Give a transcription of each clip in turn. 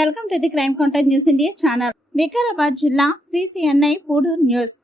Welcome to the crime contact news India channel. Vikarabad జిల్లా CCNI Pudur news.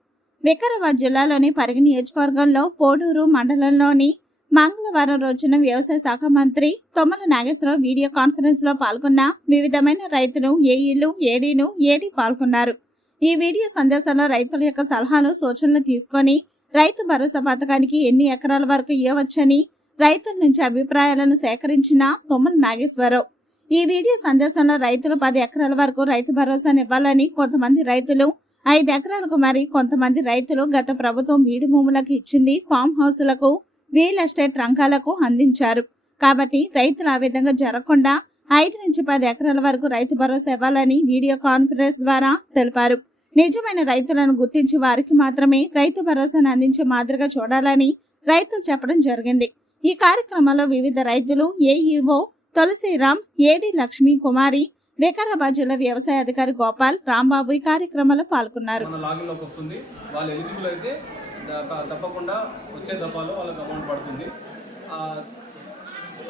Vikarabad జిల్లాలోని పరిగి నియోజకవర్గంలో పోడూరు మండలంలోని మంగళవారం రోజున వ్యవసాయ శాఖ మంత్రి తొమ్మల నాగేశ్వరరావు వీడియో కాన్ఫరెన్స్లో పాల్గొన్న వివిధమైన రైతులు ఏఈలు ఏడీలు ఏడీ పాల్గొన్నారు. ఈ వీడియో సందేశంలో రైతుల యొక్క సలహాలు సూచనలు తీసుకొని రైతు భరోసా పథకానికి ఎన్ని ఎకరాల వరకు ఇవ్వవచ్చని రైతుల నుంచి అభిప్రాయాలను సేకరించిన తొమ్మల నాగేశ్వరరావు. ఈ వీడియో సందేశంలో రైతులు పది ఎకరాల వరకు రైతు భరోసాను ఇవ్వాలని కొంతమంది రైతులు ఐదు ఎకరాలకు మరి కొంతమంది రైతులు గత ప్రభుత్వం బీడు భూములకు ఇచ్చింది ఫామ్ హౌస్లకు రియల్ ఎస్టేట్ రంగాలకు అందించారు. కాబట్టి రైతులు ఆ విధంగా జరగకుండా ఐదు నుంచి పది ఎకరాల వరకు రైతు భరోసా ఇవ్వాలని వీడియో కాన్ఫరెన్స్ ద్వారా తెలిపారు. నిజమైన రైతులను గుర్తించి వారికి మాత్రమే రైతు భరోసాను అందించే మాదిరిగా చూడాలని రైతులు చెప్పడం జరిగింది. ఈ కార్యక్రమంలో వివిధ రైతులు ఏఈఓ తులసిరామ్ ఏడి లక్ష్మీ కుమారి వికారాబాద్ జిల్లా వ్యవసాయ అధికారి గోపాల్ రాంబాబు ఈ కార్యక్రమంలో పాల్గొన్నారు. లాగిన్లోకి వస్తుంది. వాళ్ళు ఎలిజిబుల్ అయితే తప్పకుండా వచ్చే దఫాలో వాళ్ళకి అమౌంట్ పడుతుంది.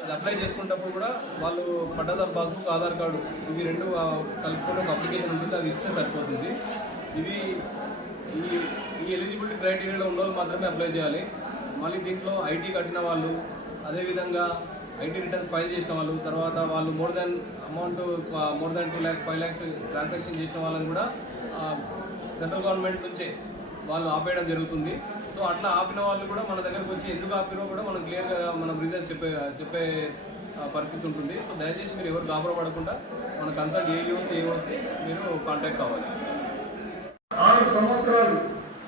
అది అప్లై చేసుకున్నప్పుడు కూడా వాళ్ళు పట్టాదారు పాస్బుక్ ఆధార్ కార్డు ఇవి రెండు కలుపుకుని ఒక అప్లికేషన్ ఉంటుంది. అది ఇస్తే సరిపోతుంది. ఇవి ఈ ఈ ఎలిజిబిలిటీ క్రైటీరియాలో ఉన్న వాళ్ళు మాత్రమే అప్లై చేయాలి. మళ్ళీ దీంట్లో ఐటీ కట్టిన వాళ్ళు అదేవిధంగా ఐటీ రిటర్న్స్ ఫైల్ చేసిన వాళ్ళు తర్వాత వాళ్ళు more than amount more than two lakhs five lakhs transaction చేసిన వాళ్ళని కూడా సెంట్రల్ గవర్నమెంట్ నుంచే వాళ్ళు ఆపేయడం జరుగుతుంది. సో అట్లా ఆపిన వాళ్ళు కూడా మన దగ్గరకు వచ్చి ఎందుకు ఆపినో కూడా మనం క్లియర్గా మనం రీజన్స్ చెప్పే చెప్పే పరిస్థితి ఉంటుంది. సో దయచేసి మీరు ఎవరు గాబరపడకుండా మన కన్సల్ట్ ఏ యూస్ ఏ వస్తే మీరు కాంటాక్ట్ కావాలి. ఆరు సంవత్సరాలు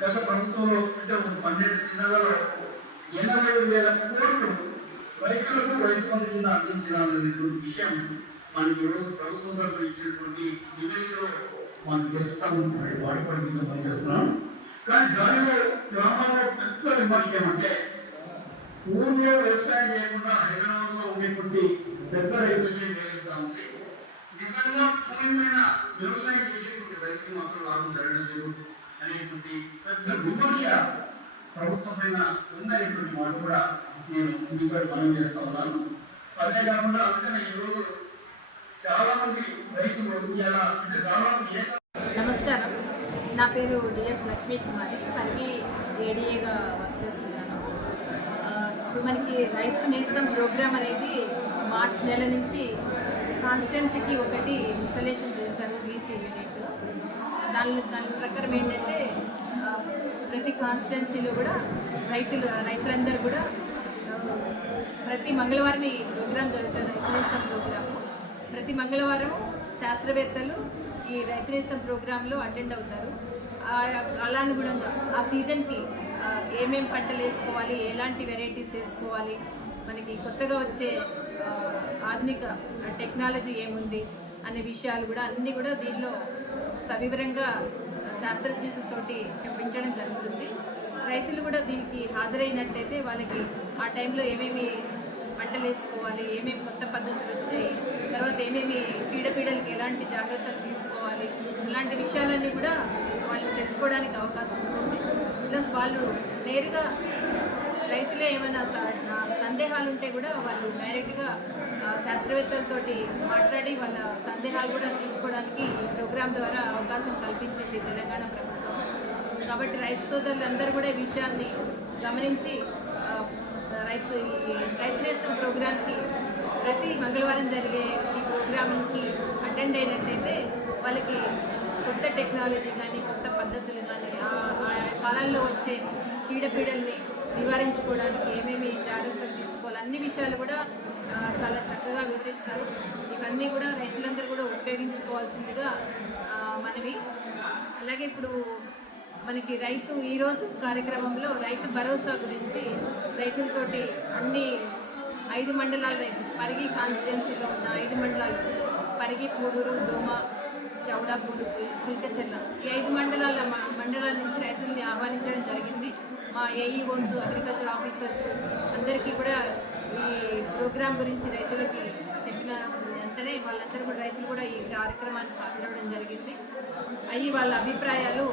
గత ప్రభుత్వంలో అంటే పన్నెండు ఎనభై వేల కోట్లు రైతులకు రైతు బంధు కింద అందించినటువంటి విషయం మన ఈరోజు ప్రభుత్వం తరఫున ఇచ్చినటువంటి నివేదికలో మనం చేస్తాము వాటిపడి పనిచేస్తున్నాం కానీ దానిలో గ్రామాల్లో పెద్ద విమర్శ ఏమంటే ఊళ్ళో వ్యవసాయం చేయకుండా హైదరాబాద్లో ఉండేటువంటి పెద్ద రైతులకి వేలుతా ఉంది. నిజంగా పూర్ణమైన వ్యవసాయం చేసేటువంటి రైతులు మాత్రం లాభం జరగడం లేదు అనేటువంటి పెద్ద విమర్శ ప్రభుత్వం పైన ఉందనేటువంటి మాట కూడా నేను మీతో మనం చేస్తా ఉన్నాను. అదే కాకుండా అందుకనే ఈరోజు చాలా మంది రైతులు ఇలా అంటే దాదాపు నమస్కారం. నా పేరు డిఎస్ లక్ష్మీ కుమారి. పరిగి ఏడీఏగా వర్క్ చేస్తున్నాను. ఇప్పుడు మనకి రైతు నేస్తం ప్రోగ్రామ్ అనేది మార్చ్ నెల నుంచి కాన్స్టిట్యున్సీకి ఒకటి ఇన్స్టలేషన్ చేశారు బీసీ యూనిట్. దాని దాని ప్రకారం ఏంటంటే ప్రతి కాన్స్టిట్యున్సీలో కూడా రైతులు రైతులందరూ కూడా ప్రతి మంగళవారం ఈ ప్రోగ్రాం జరుగుతుంది రైతు ప్రోగ్రాం ప్రతి మంగళవారం శాస్త్రవేత్తలు ఈ రైతునేస్తం ప్రోగ్రాంలో అటెండ్ అవుతారు. ఆ- ఆ సీజన్కి ఏమేం పంటలు వేసుకోవాలి ఎలాంటి వెరైటీస్ వేసుకోవాలి? మనకి కొత్తగా వచ్చే ఆధునిక టెక్నాలజీ ఏముంది అనే విషయాలు కూడా అన్నీ కూడా దీనిలో సవివరంగా శాస్త్రజ్ఞతతోటి చెప్పించడం జరుగుతుంది. రైతులు కూడా దీనికి హాజరైనట్టయితే వాళ్ళకి ఆ టైంలో ఏమేమి పంటలు వేసుకోవాలి ఏమేమి కొత్త పద్ధతులు వచ్చాయి తర్వాత ఏమేమి చీడపీడలకి ఎలాంటి జాగ్రత్తలు తీసుకోవాలి ఇలాంటి విషయాలన్నీ కూడా వాళ్ళు తెలుసుకోవడానికి అవకాశం ఉంటుంది ప్లస్ వాళ్ళు నేరుగా రైతులే ఏమైనా సందేహాలు ఉంటే కూడా వాళ్ళు డైరెక్ట్గా శాస్త్రవేత్తలతో శాస్త్రవేత్తలతోటి మాట్లాడి వాళ్ళ సందేహాలు కూడా తీర్చుకోవడానికి ఈ ప్రోగ్రాం ద్వారా అవకాశం కల్పించింది తెలంగాణ ప్రభుత్వం. కాబట్టి రైతు సోదరులందరూ కూడా ఈ విషయాన్ని గమనించి రైతు ఈ రైతు నేస్తం ప్రోగ్రాంకి ప్రతి మంగళవారం జరిగే ఈ ప్రోగ్రాంకి అటెండ్ అయినట్టయితే వాళ్ళకి కొత్త టెక్నాలజీ కానీ కొత్త పద్ధతులు కానీ ఆ కాలాల్లో వచ్చే చీడపీడల్ని నివారించుకోవడానికి ఏమేమి జాగ్రత్తలు తీసుకోవాలి అన్ని విషయాలు కూడా చాలా చక్కగా వివరిస్తారు. ఇవన్నీ కూడా రైతులందరూ కూడా ఉపయోగించుకోవాల్సిందిగా మనవి. అలాగే ఇప్పుడు మనకి రైతు ఈరోజు కార్యక్రమంలో రైతు భరోసా గురించి రైతులతోటి అన్ని ఐదు మండలాల రైతు పరిగి కాన్స్టిట్యున్సీలో ఉన్న ఐదు మండలాలు పరిగి పూడూరు దోమ చౌడాపూరు కుల్కచెల్ల ఈ ఐదు మండలాల మ- మండలాల నుంచి రైతుల్ని ఆహ్వానించడం జరిగింది. మా ఏఈఓస్ అగ్రికల్చర్ ఆఫీసర్స్ అందరికీ కూడా ఈ ప్రోగ్రాం గురించి రైతులకి చెప్పిన అంతనే వాళ్ళందరూ కూడా రైతులు కూడా ఈ కార్యక్రమానికి హాజరవడం జరిగింది. అవి వాళ్ళ అభిప్రాయాలు